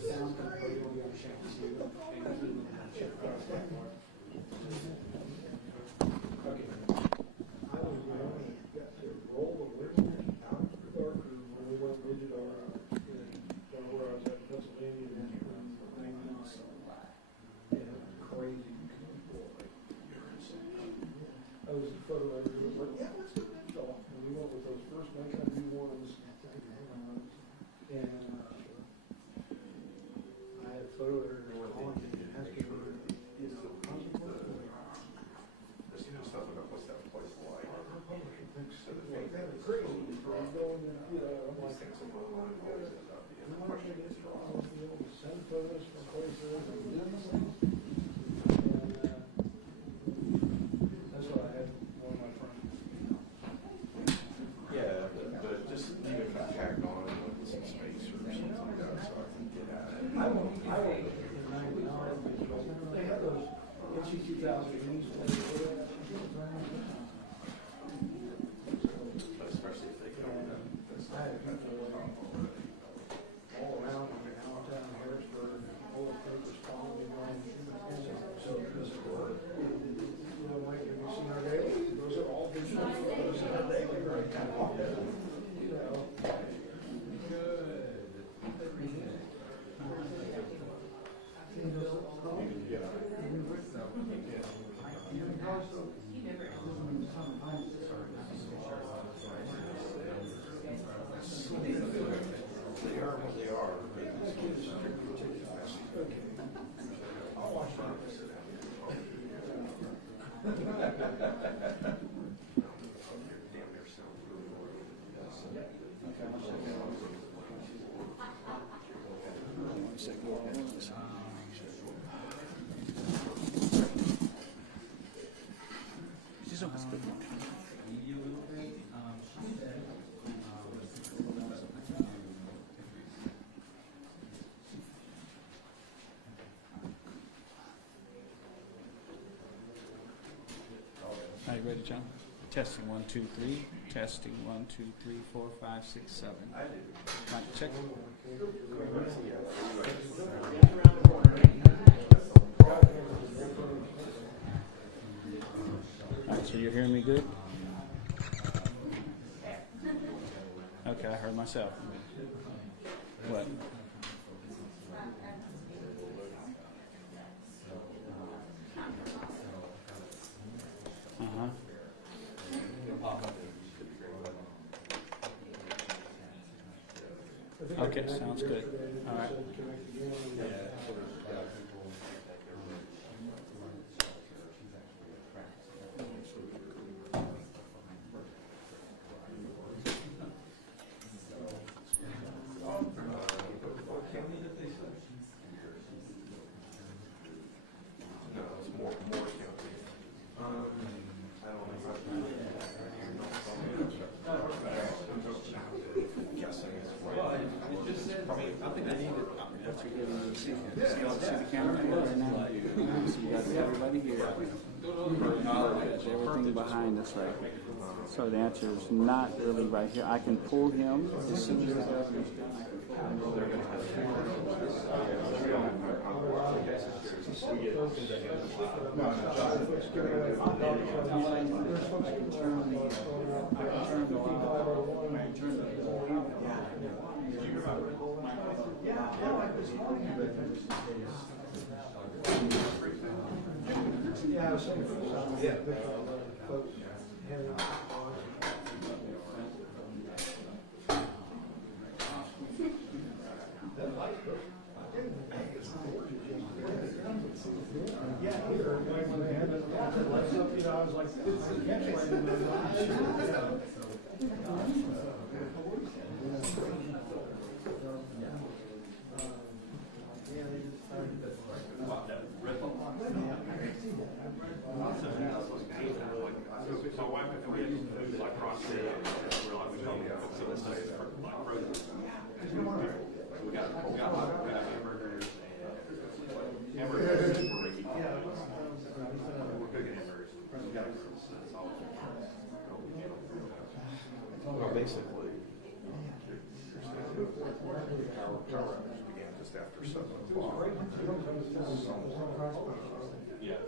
sound comes through, you'll be on channel 2, and you can check across that part. Okay. I was got to roll the listeners out of the ROKU when we went digital in where I was at Pennsylvania and crazy people. I was a photo editor. I was like, yeah, let's go digital. And we went with those first Nikon V1s. And I had a photo editor calling me and asking me, Stuff about what's that place like. crazy. I'm like, send photos from places and do these things. And that's what I had one of my friends. Yeah, but just even if I tagged on with some space or something like that, so I can get at it. I won't in 99. They had those NC2000s. Especially if they come in. I had people all around me, downtown Harrisburg, all the papers following me around. So this is what, Mike, have you seen our daily? Those are all digital photos in our daily, right? They are what they are. I'll watch that. Are you ready, John? Testing 1, 2, 3. Testing 1, 2, 3, 4, 5, 6, 7. Mic check. All right, so you're hearing me good? Okay, I heard myself. What? Uh-huh. Okay, sounds good. All right. See the camera right now? So you got everybody here. Everything behind us, right? So the answer is not really right here. I can pull him as soon as the government's done. Yeah, I was saying, yeah, folks. Yeah, here, when they had the lights up, I was like, it's the catch line. My wife and we had moved like across the realized we told me so this is for like frozen. We got hamburgers and hamburgers we're making. We're cooking hamburgers. We got it's all. Well, basically, power began just just after 7 It was o'clock. great. You don't understand Yeah.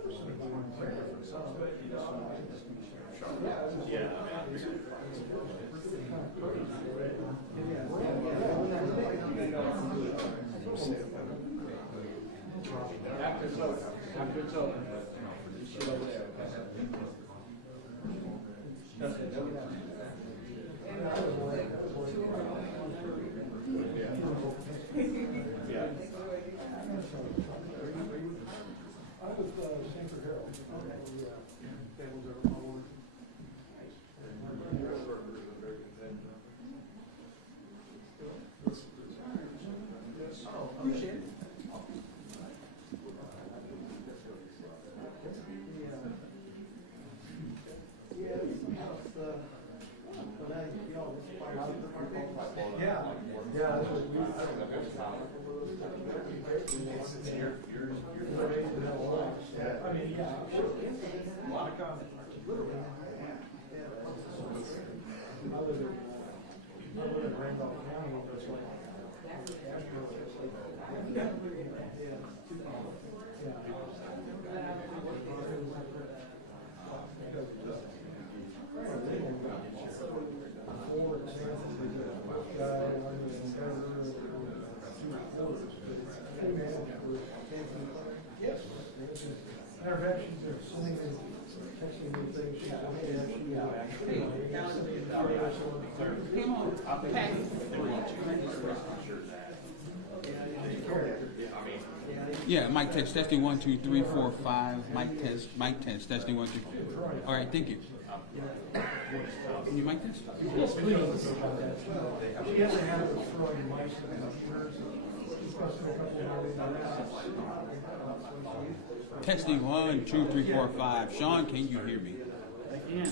Yeah. After it's over, after it's over. You sit over there. Yeah. I was Stanford Herald. Tables over my work. Yeah, yeah, that's what we. I mean, yeah. A lot of comments. Literally. I live in Randolph County, but it's like. Yes. Matter of fact, she's sending me, texting me things. She's Come on. Okay. Yeah, mic test, testing 1, 2, 3, 4, 5. Mic test, testing 1, 2. All right, thank you. Can you mic test? Yes, please. She has a habit of throwing mice in the computers. She's posted a couple of Testing 1, 2, 3, 4, 5. Sean, can you hear me? I can.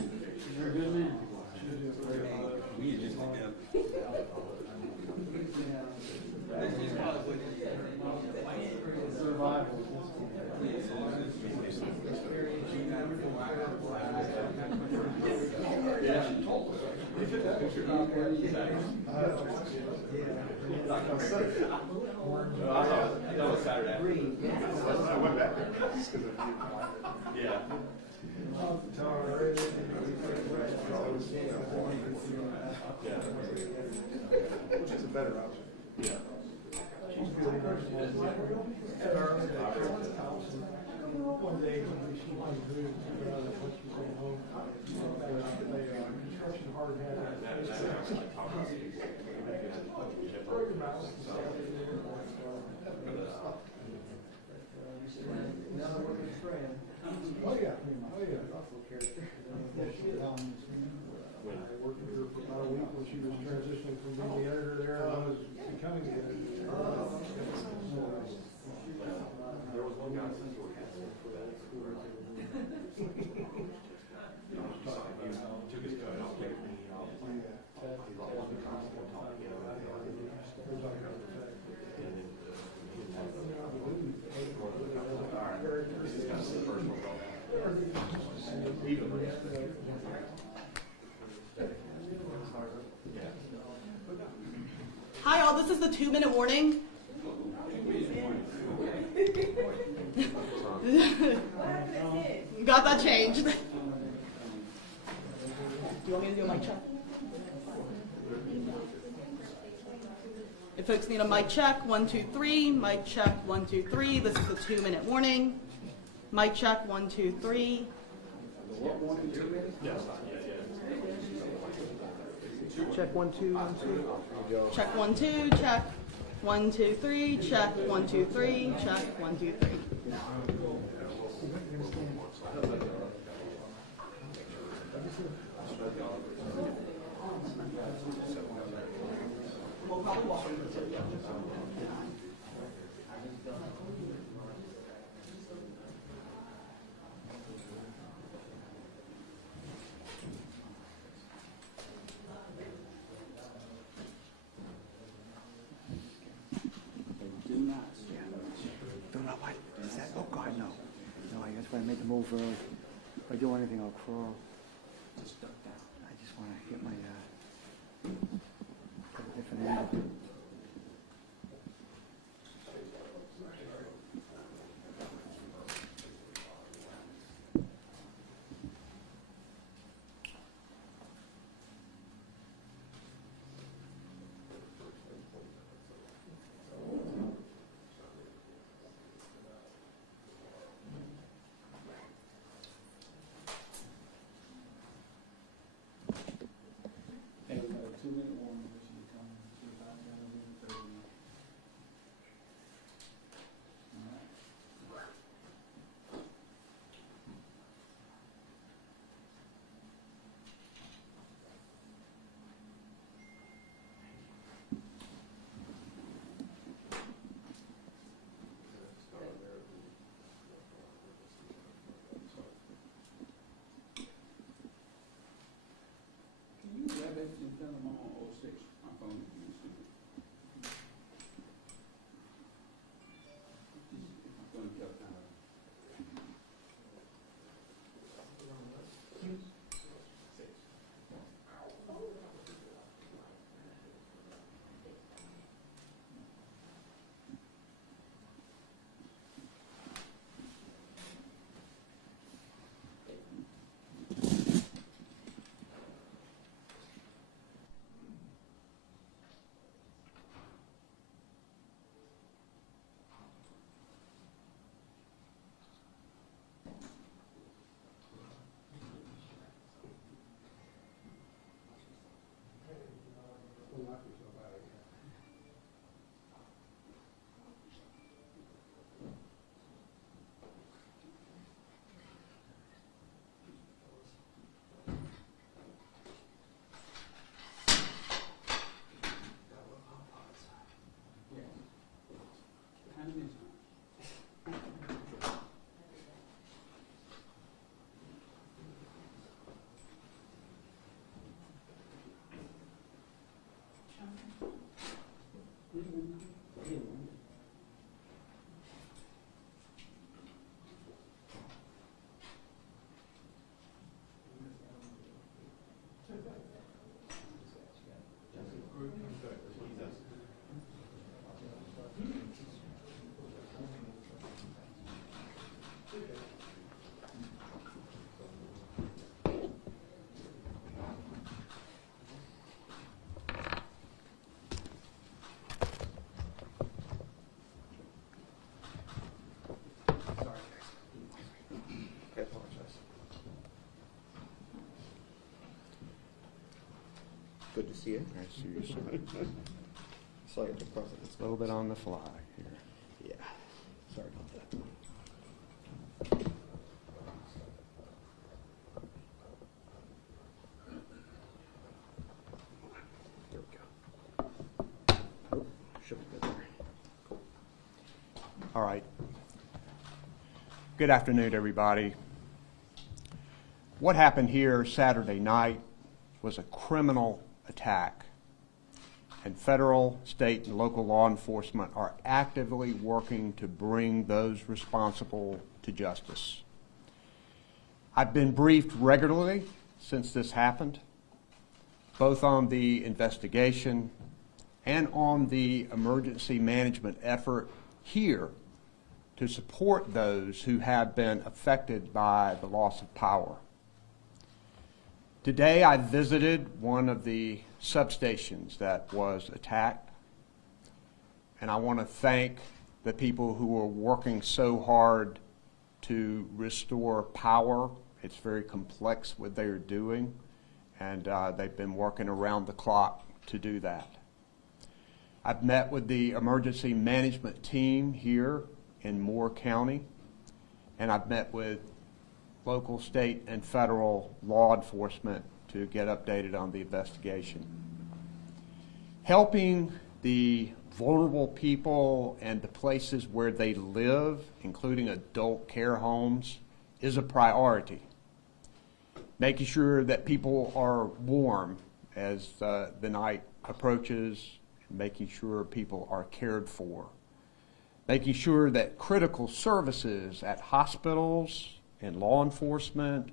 You're a good man. We are just together. Survival. I thought it was Saturday. I went back there just because of you. Yeah. Which is a better option. Yeah. One day, she might move when she was at home. Construction hard hat. Oh, yeah. Oh, yeah. I worked with her for about a week when she was transitioning from being the editor there, and I was becoming the editor. There was one guy who took his coat off, gave me, he lost the constable talking, this is kind of the first one. Hi all, this is the 2-minute warning. Got that changed. Do you want me to do a mic check? If folks need a mic check, 1, 2, 3. Mic check, 1, 2, 3. This is the 2-minute warning. Mic check, 1, 2, 3. Check 1, 2, 1, 2. Check 1, 2. Check 1, 2, 3. Check 1, 2, 3. Check 1, 2, 3. We'll probably walk over to the Don't know what is that? Oh God, no. No, that's why I made the move early. If I do anything, I'll crawl. Just duck down. I just want to get my put a different angle. tell them I'm on 06. My phone is being stupid. My phone kept kind of. I apologize. Good to see you. Nice to see you, sir. Saw you at the president's. A little bit on the fly here. Yeah. Sorry about that. There we go. Oh, should be good there. Cool. All right. Good afternoon, everybody. What happened here Saturday night was a criminal attack, and federal, state, and local law enforcement are actively working to bring those responsible to justice. I've been briefed regularly since this happened, both on the investigation and on the emergency management effort here to support those who have been affected by the loss of power. Today I visited one of the substations that was attacked, and I want to thank the people who are working so hard to restore power. It's very complex what they're doing, and they've been working around the clock to do that. I've met with the emergency management team here in Moore County, and I've met with local, state, and federal law enforcement to get updated on the investigation. Helping the vulnerable people and the places where they live, including adult care homes, is a priority. Making sure that people are warm as the night approaches, making sure people are cared for. Making sure that critical services at hospitals, in law enforcement,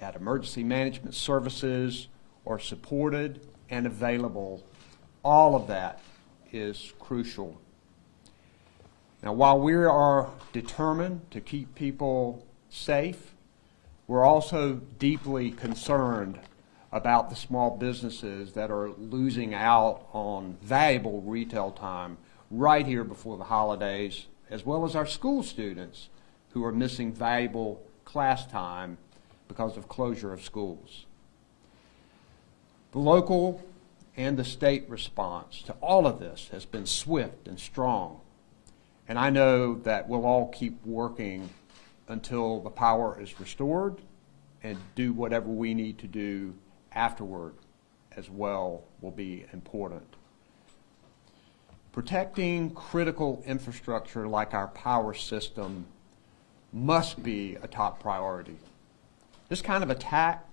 at emergency management services are supported and available. All of that is crucial. Now, while we are determined to keep people safe, we're also deeply concerned about the small businesses that are losing out on valuable retail time right here before the holidays, as well as our school students who are missing valuable class time because of closure of schools. The local and the state response to all of this has been swift and strong, and I know that we'll all keep working until the power is restored and do whatever we need to do afterward as well will be important. Protecting critical infrastructure like our power system must be a top priority. This kind of attack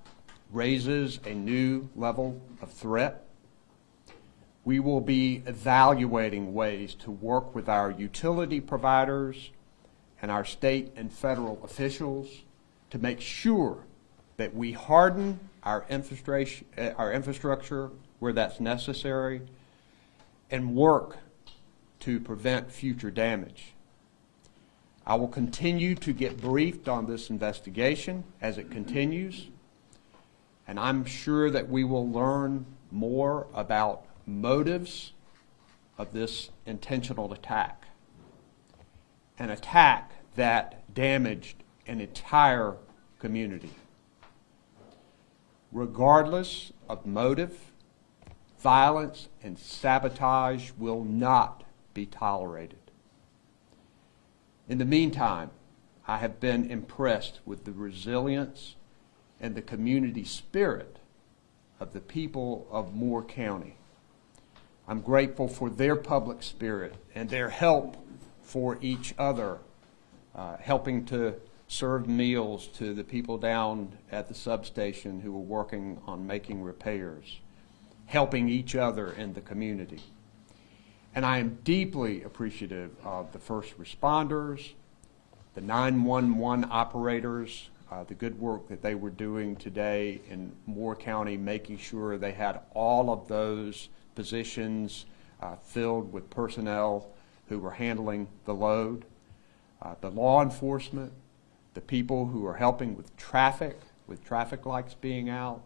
raises a new level of threat. We will be evaluating ways to work with our utility providers and our state and federal officials to make sure that we harden our infrastructure where that's necessary and work to prevent future damage. I will continue to get briefed on this investigation as it continues, and I'm sure that we will learn more about motives of this intentional attack, an attack that damaged an entire community. Regardless of motive, violence and sabotage will not be tolerated. In the meantime, I have been impressed with the resilience and the community spirit of the people of Moore County. I'm grateful for their public spirit and their help for each other, helping to serve meals to the people down at the substation who were working on making repairs, helping each other in the community. And I am deeply appreciative of the first responders, the 911 operators, the good work that they were doing today in Moore County, making sure they had all of those positions filled with personnel who were handling the load, the law enforcement, the people who are helping with traffic lights being out,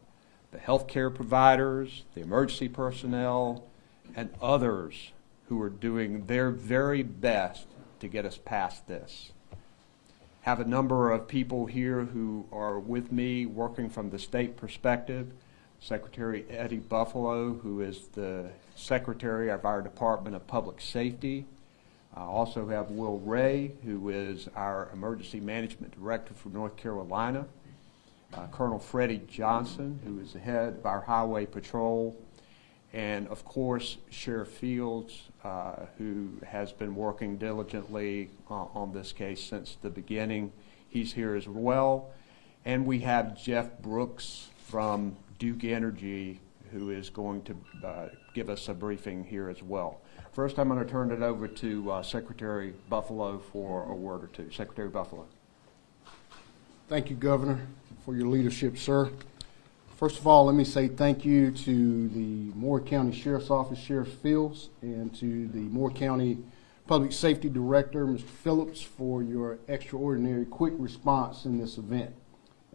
the healthcare providers, the emergency personnel, and others who are doing their very best to get us past this. Have a number of people here who are with me working from the state perspective. Secretary Eddie Buffalo, who is the Secretary of our Department of Public Safety. I also have Will Ray, who is our Emergency Management Director for North Carolina. Colonel Freddie Johnson, who is the head of our Highway Patrol. And of course, Sheriff Fields, who has been working diligently on this case since the beginning. He's here as well. And we have Jeff Brooks from Duke Energy, who is going to give us a briefing here as well. First, I'm going to turn it over to Secretary Buffalo for a word or two. Secretary Buffalo. Thank you, Governor, for your leadership, sir. First of all, let me say thank you to the Moore County Sheriff's Office, Sheriff Fields, and to the Moore County Public Safety Director, Mr. Phillips, for your extraordinary quick response in this event.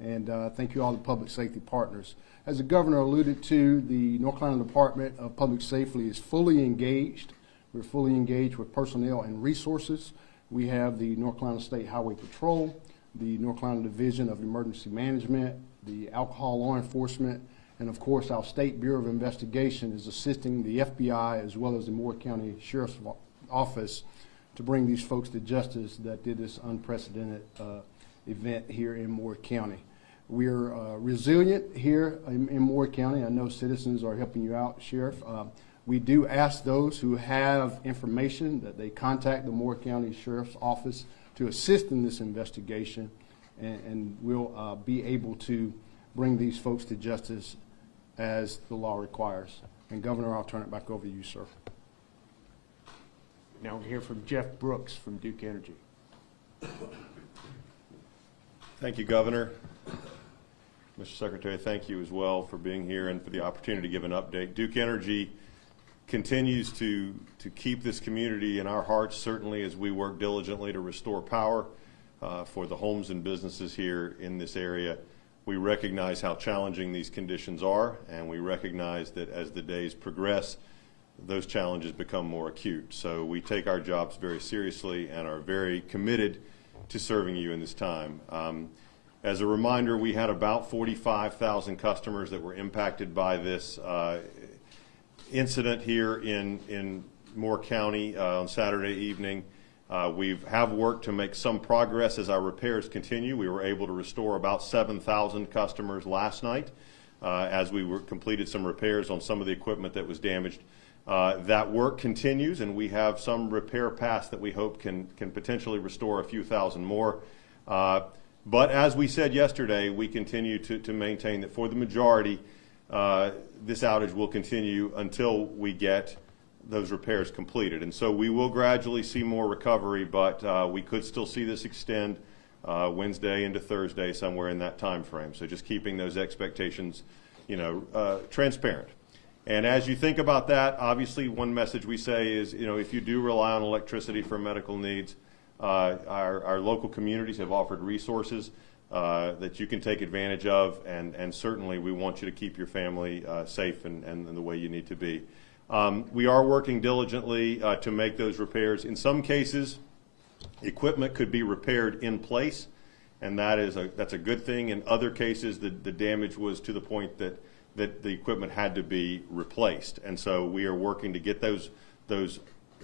And thank you all the public safety partners. As the Governor alluded to, the North Carolina Department of Public Safety is fully engaged. We're fully engaged with personnel and resources. We have the North Carolina State Highway Patrol, the North Carolina Division of Emergency Management, the Alcohol Law Enforcement, and of course our State Bureau of Investigation is assisting the FBI as well as the Moore County Sheriff's Office to bring these folks to justice that did this unprecedented event here in Moore County. We're resilient here in Moore County. I know citizens are helping you out, Sheriff. We do ask those who have information that they contact the Moore County Sheriff's Office to assist in this investigation, and we'll be able to bring these folks to justice as the law requires. And Governor, I'll turn it back over to you, sir. Now we'll hear from Jeff Brooks from Duke Energy. Thank you, Governor. Mr. Secretary, thank you as well for being here and for the opportunity to give an update. Duke Energy continues to keep this community in our hearts, certainly as we work diligently to restore power for the homes and businesses here in this area. We recognize how challenging these conditions are, and we recognize that as the days progress, those challenges become more acute. So we take our jobs very seriously and are very committed to serving you in this time. As a reminder, we had about 45,000 customers that were impacted by this incident here in Moore County on Saturday evening. We have worked to make some progress as our repairs continue. We were able to restore about 7,000 customers last night as we completed some repairs on some of the equipment that was damaged. That work continues, and we have some repair paths that we hope can potentially restore a few thousand more. But as we said yesterday, we continue to maintain that for the majority, this outage will continue until we get those repairs completed. And so we will gradually see more recovery, but we could still see this extend Wednesday into Thursday, somewhere in that time frame. So just keeping those expectations, transparent. And as you think about that, obviously one message we say is, if you do rely on electricity for medical needs, our local communities have offered resources that you can take advantage of, and certainly we want you to keep your family safe and the way you need to be. We are working diligently to make those repairs. In some cases, equipment could be repaired in place, and that's a good thing. In other cases, the damage was to the point that the equipment had to be replaced. And so we are working to get those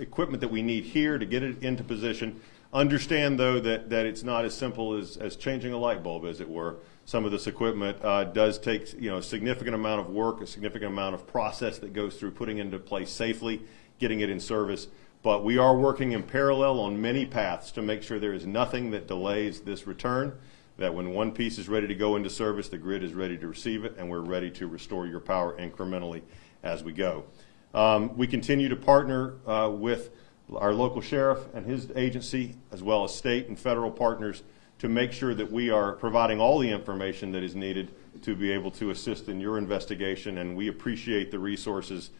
equipment that we need here to get it into position. Understand, though, that it's not as simple as changing a light bulb, as it were. Some of this equipment does take a significant amount of work, a significant amount of process that goes through putting it into place safely, getting it in service. But we are working in parallel on many paths to make sure there is nothing that delays this return, that when one piece is ready to go into service, the grid is ready to receive it, and we're ready to restore your power incrementally as we go. We continue to partner with our local sheriff and his agency, as well as state and federal partners, to make sure that we are providing all the information that is needed to be able to assist in your investigation. And we appreciate the resources.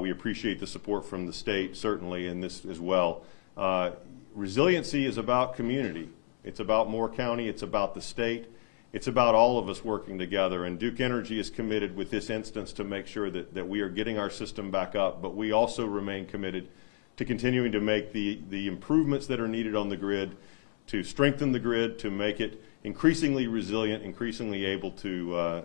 We appreciate the support from the state, certainly, in this as well. Resiliency is about community. It's about Moore County. It's about the state. It's about all of us working together. And Duke Energy is committed with this instance to make sure that we are getting our system back up, but we also remain committed to continuing to make the improvements that are needed on the grid, to strengthen the grid, to make it increasingly resilient, increasingly able to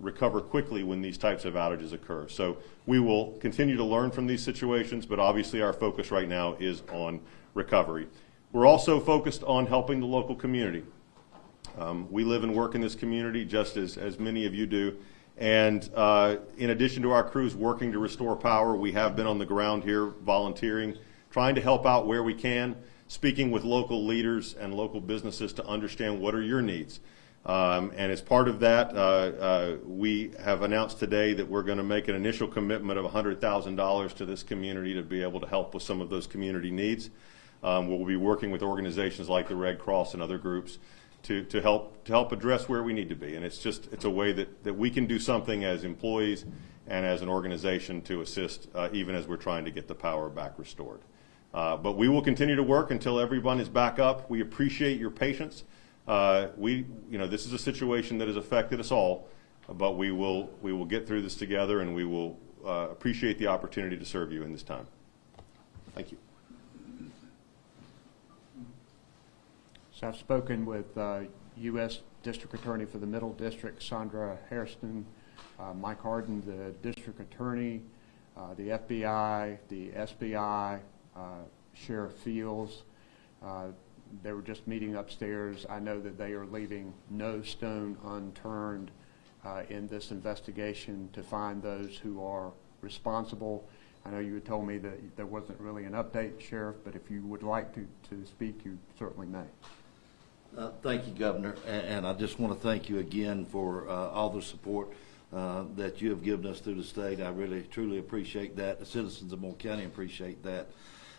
recover quickly when these types of outages occur. So we will continue to learn from these situations, but obviously our focus right now is on recovery. We're also focused on helping the local community. We live and work in this community just as many of you do. And in addition to our crews working to restore power, we have been on the ground here volunteering, trying to help out where we can, speaking with local leaders and local businesses to understand what are your needs. And as part of that, we have announced today that we're going to make an initial commitment of $100,000 to this community to be able to help with some of those community needs. We'll be working with organizations like the Red Cross and other groups to help address where we need to be. And it's a way that we can do something as employees and as an organization to assist even as we're trying to get the power back restored. But we will continue to work until everyone is back up. We appreciate your patience. This is a situation that has affected us all, but we will get through this together, and we will appreciate the opportunity to serve you in this time. Thank you. So I've spoken with U.S. District Attorney for the Middle District, Sandra Hairston, Mike Harden, the District Attorney, the FBI, the SBI, Sheriff Fields. They were just meeting upstairs. I know that they are leaving no stone unturned in this investigation to find those who are responsible. I know you had told me that there wasn't really an update, Sheriff, but if you would like to speak, you certainly may. Thank you, Governor, and I just want to thank you again for all the support that you have given us through the state. I really, truly appreciate that. The citizens of Moore County appreciate that.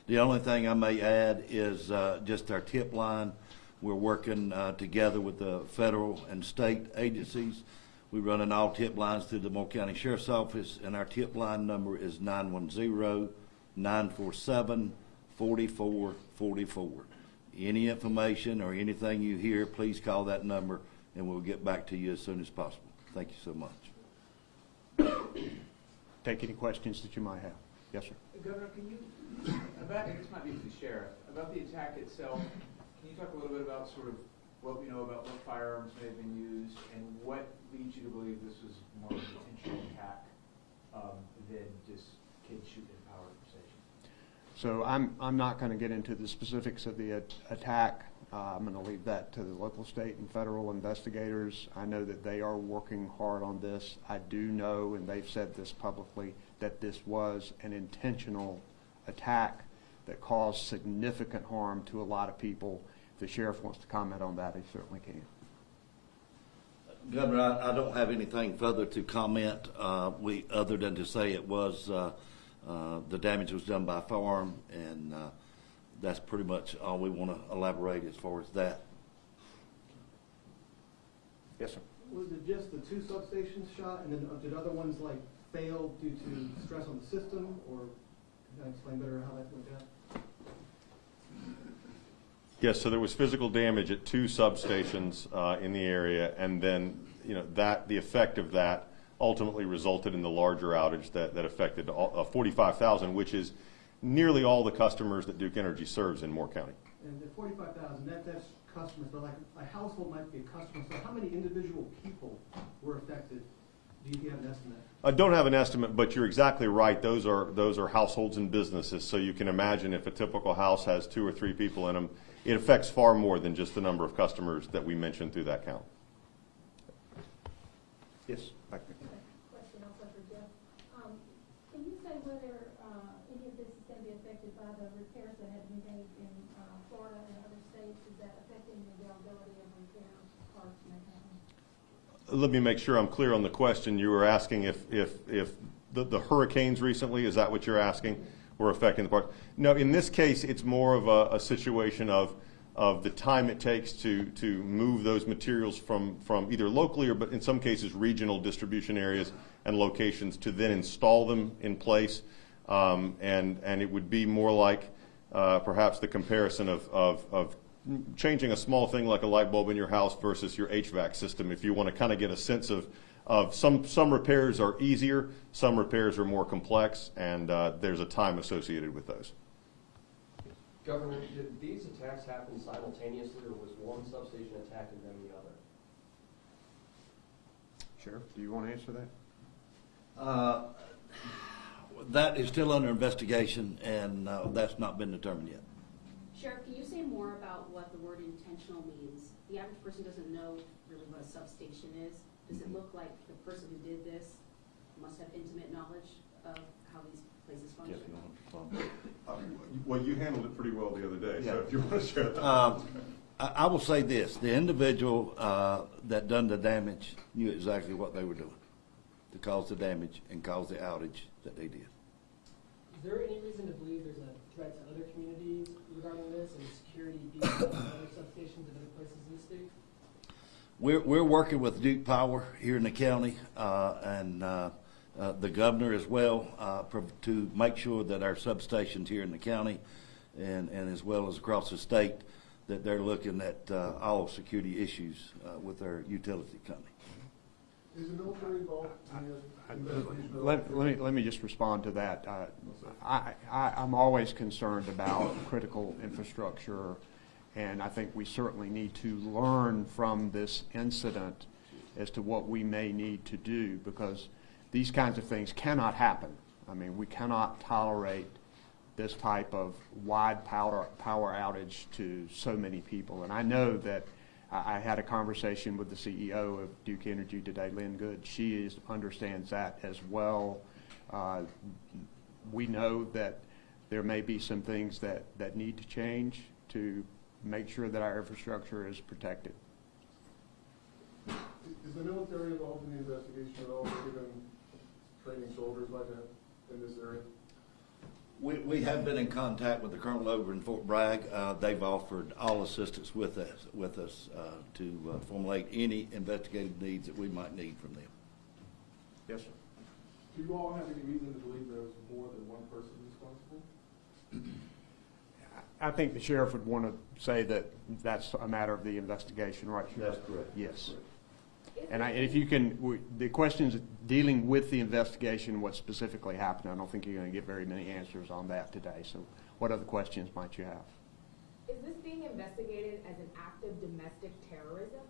The only thing I may add is just our tip line. We're working together with the federal and state agencies. We run an all tip lines through the Moore County Sheriff's Office, and our tip line number is 910-947-4444. Any information or anything you hear, please call that number, and we'll get back to you as soon as possible. Thank you so much. Take any questions that you might have. Yes, sir. Governor, can you, this might be for the sheriff, about the attack itself, can you talk a little bit about sort of what we know about what firearms may have been used and what leads you to believe this was more of an intentional attack than just kids shooting at power station? So I'm not going to get into the specifics of the attack. I'm going to leave that to the local, state, and federal investigators. I know that they are working hard on this. I do know, and they've said this publicly, that this was an intentional attack that caused significant harm to a lot of people. if the sheriff wants to comment on that, he certainly can. Governor, I don't have anything further to comment, other than to say it was, the damage was done by firearm, and that's pretty much all we want to elaborate as far as that. Yes, sir. Was it just the 2 substations shot, and then did other ones like fail due to stress on the system, or can I explain better how that went down? Yes, so there was physical damage at 2 substations in the area, and then, you know, the effect of that ultimately resulted in the larger outage that affected 45,000, which is nearly all the customers that Duke Energy serves in Moore County. And the 45,000, that's customers, but like a household might be a customer, so how many individual people were affected? Do you have an estimate? I don't have an estimate, but you're exactly right. Those are households and businesses, so you can imagine if a typical house has 2 or 3 people in them, it affects far more than just the number of customers that we mentioned through that count. Yes, back there. Question also for Jeff. Can you say whether any of this is going to be affected by the repairs that have been made in Florida and other states? Is that affecting the availability of repair parts and that kind of thing? Let me make sure I'm clear on the question. You were asking if the hurricanes recently, is that what you're asking, were affecting the parts? No, in this case, it's more of a situation of the time it takes to move those materials from either locally or, but in some cases, regional distribution areas and locations to then install them in place. And it would be more like perhaps the comparison of changing a small thing like a light bulb in your house versus your HVAC system. If you want to kind of get a sense of some repairs are easier, some repairs are more complex, and there's a time associated with those. Governor, did these attacks happen simultaneously, or was one substation attacked and then the other? Sheriff, do you want to answer that? That is still under investigation, and that's not been determined yet. Sheriff, can you say more about what the word intentional means? The average person doesn't know really what a substation is. Does it look like the person who did this must have intimate knowledge of how these places function? Well, you handled it pretty well the other day, Yeah. so if you want to share that. I will say this, the individual that done the damage knew exactly what they were doing to cause the damage and cause the outage that they did. Is there any reason to believe there's a threat to other communities regarding this and security being at other substations and other places in the state? We're working with Duke Power here in the county and the governor as well to make sure that our substations here in the county and as well as across the state, that they're looking at all security issues with their utility company. Is the military involved in the investigation? Let me just respond to that. I'm always concerned about critical infrastructure, and I think we certainly need to learn from this incident as to what we may need to do, because these kinds of things cannot happen. I mean, we cannot tolerate this type of wide power outage to so many people. And I know that I had a conversation with the CEO of Duke Energy today, Lynn Good. She understands that as well. We know that there may be some things that need to change to make sure that our infrastructure is protected. Is the military involved in the investigation at all, given training soldiers like that in this area? We have been in contact with the colonel over in Fort Bragg. They've offered all assistance with us to formulate any investigative needs that we might need from them. Yes, sir. Do you all have any reason to believe there's more than one person responsible? I think the sheriff would want to say that that's a matter of the investigation, right? Sheriff? That's correct. Yes. And if you can, the questions dealing with the investigation, what specifically happened, I don't think you're going to get very many answers on that today. So what other questions might you have? Is this being investigated as an act of domestic terrorism?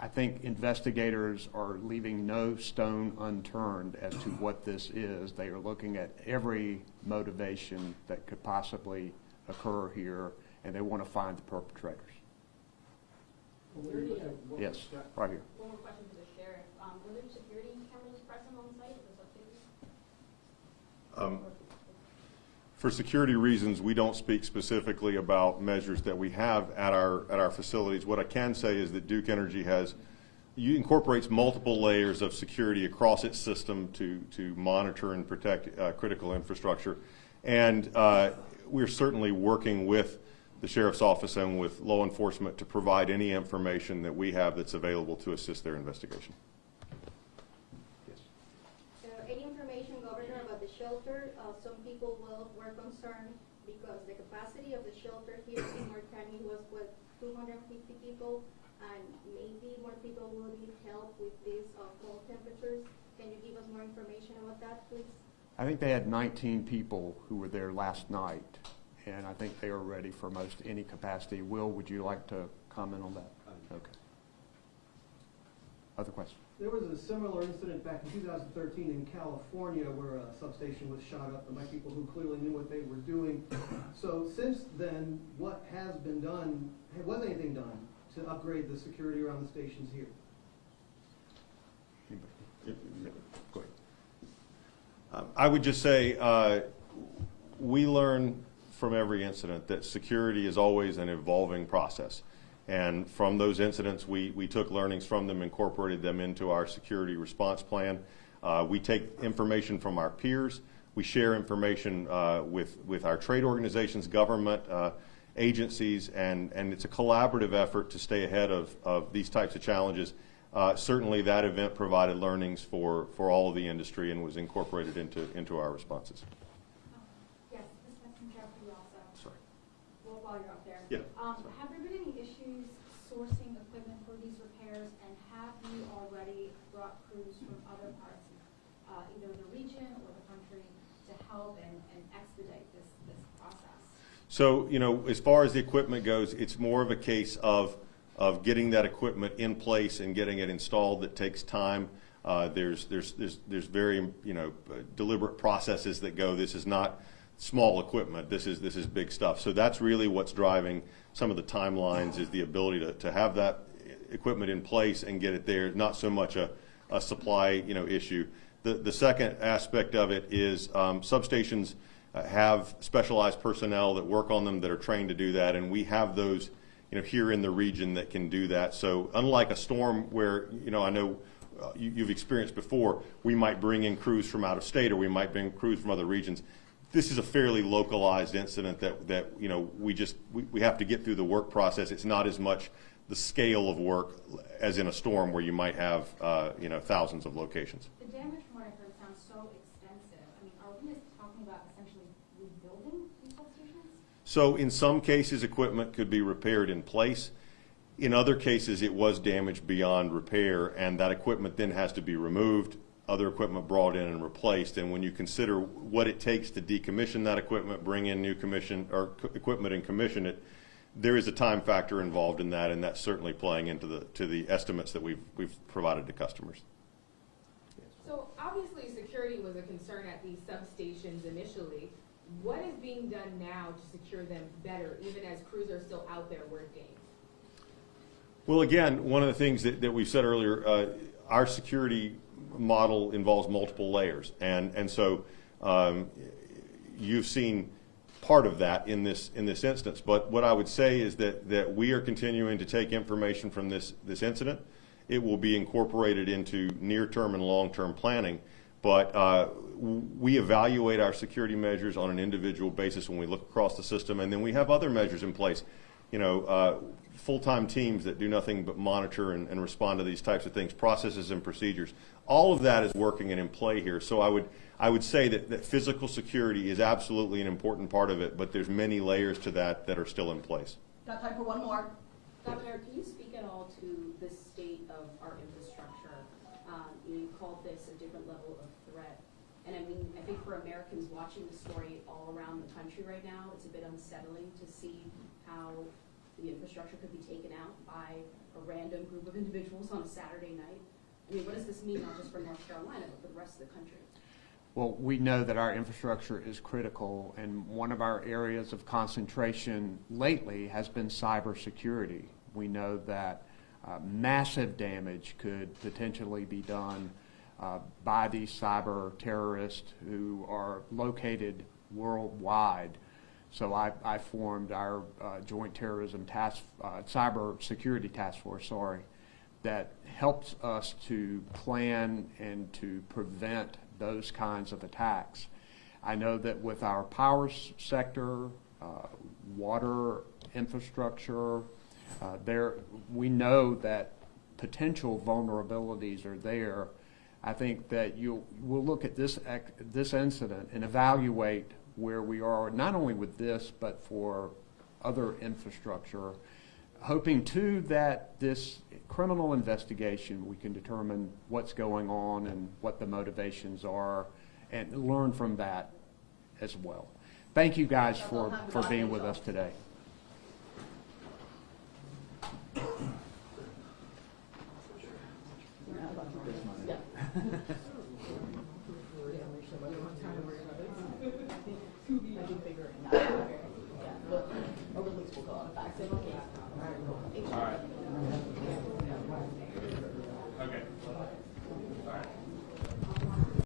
I think investigators are leaving no stone unturned as to what this is. They are looking at every motivation that could possibly occur here, and they want to find the perpetrators. Yes, right here. One more question for the sheriff. Were there security cameras present on site at the substation? For security reasons, we don't speak specifically about measures that we have at our facilities. What I can say is that Duke Energy incorporates multiple layers of security across its system to monitor and protect critical infrastructure. And we're certainly working with the Sheriff's Office and with law enforcement to provide any information that we have that's available to assist their investigation. Any information, Governor, about the shelter? Some people were concerned because the capacity of the shelter here in North County was with 250 people, and maybe more people will need help with these cold temperatures. Can you give us more information about that, please? I think they had 19 people who were there last night, and I think they are ready for most any capacity. Will, would you like to comment on that? Okay. Other questions? There was a similar incident back in 2013 in California where a substation was shot up by people who clearly knew what they were doing. So since then, what has been done, was anything done to upgrade the security around the stations here? Go ahead. I would just say we learn from every incident that security is always an evolving process. And from those incidents, we took learnings from them, incorporated them into our security response plan. We take information from our peers. We share information with our trade organizations, government agencies, and it's a collaborative effort to stay ahead of these types of challenges. Certainly that event provided learnings for all of the industry and was incorporated into our responses. Yes, this question for you also. Sorry. Well, while you're up there. Yeah. Have there been any issues sourcing equipment for these repairs, and have you already brought crews from other parts, either the region or the country, to help and expedite this process? So, as far as the equipment goes, it's more of a case of getting that equipment in place and getting it installed that takes time. There's very deliberate processes that go. This is not small equipment. This is big stuff. So that's really what's driving some of the timelines, is the ability to have that equipment in place and get it there. Not so much a supply issue. The second aspect of it is substations have specialized personnel that work on them that are trained to do that, and we have those here in the region that can do that. So unlike a storm where I know you've experienced before, we might bring in crews from out of state or we might bring crews from other regions. This is a fairly localized incident that we have to get through the work process. It's not as much the scale of work as in a storm where you might have thousands of locations. The damage from what I've heard sounds so extensive. I mean, are we just talking about essentially rebuilding these substations? So in some cases, equipment could be repaired in place. In other cases, it was damaged beyond repair, and that equipment then has to be removed, other equipment brought in and replaced. And when you consider what it takes to decommission that equipment, bring in new equipment and commission it, there is a time factor involved in that, and that's certainly playing into the estimates that we've provided to customers. So obviously security was a concern at these substations initially. What is being done now to secure them better, even as crews are still out there working? Well, again, one of the things that we said earlier, our security model involves multiple layers, and so you've seen part of that in this instance. But what I would say is that we are continuing to take information from this incident. It will be incorporated into near-term and long-term planning, but we evaluate our security measures on an individual basis when we look across the system, and then we have other measures in place. Full-time teams that do nothing but monitor and respond to these types of things, processes and procedures. All of that is working and in play here. So I would say that physical security is absolutely an important part of it, but there's many layers to that are still in place. Got time for one more. Governor, can you speak at all to the state of our infrastructure? You called this a different level of threat. And I mean, I think for Americans watching the story all around the country right now, it's a bit unsettling to see how the infrastructure could be taken out by a random group of individuals on a Saturday night. I mean, what does this mean not just for North Carolina, but for the rest of the country? Well, we know that our infrastructure is critical, and one of our areas of concentration lately has been cybersecurity. We know that massive damage could potentially be done by these cyber terrorists who are located worldwide. So I formed our Joint Terrorism Cyber Security Task Force, that helps us to plan and to prevent those kinds of attacks. I know that with our power sector, water infrastructure, we know that potential vulnerabilities are there. I think that we'll look at this incident and evaluate where we are, not only with this, but for other infrastructure, hoping too that this criminal investigation, we can determine what's going on and what the motivations are and learn from that as well. Thank you guys for being with us today. Or at least we'll go on a fact case.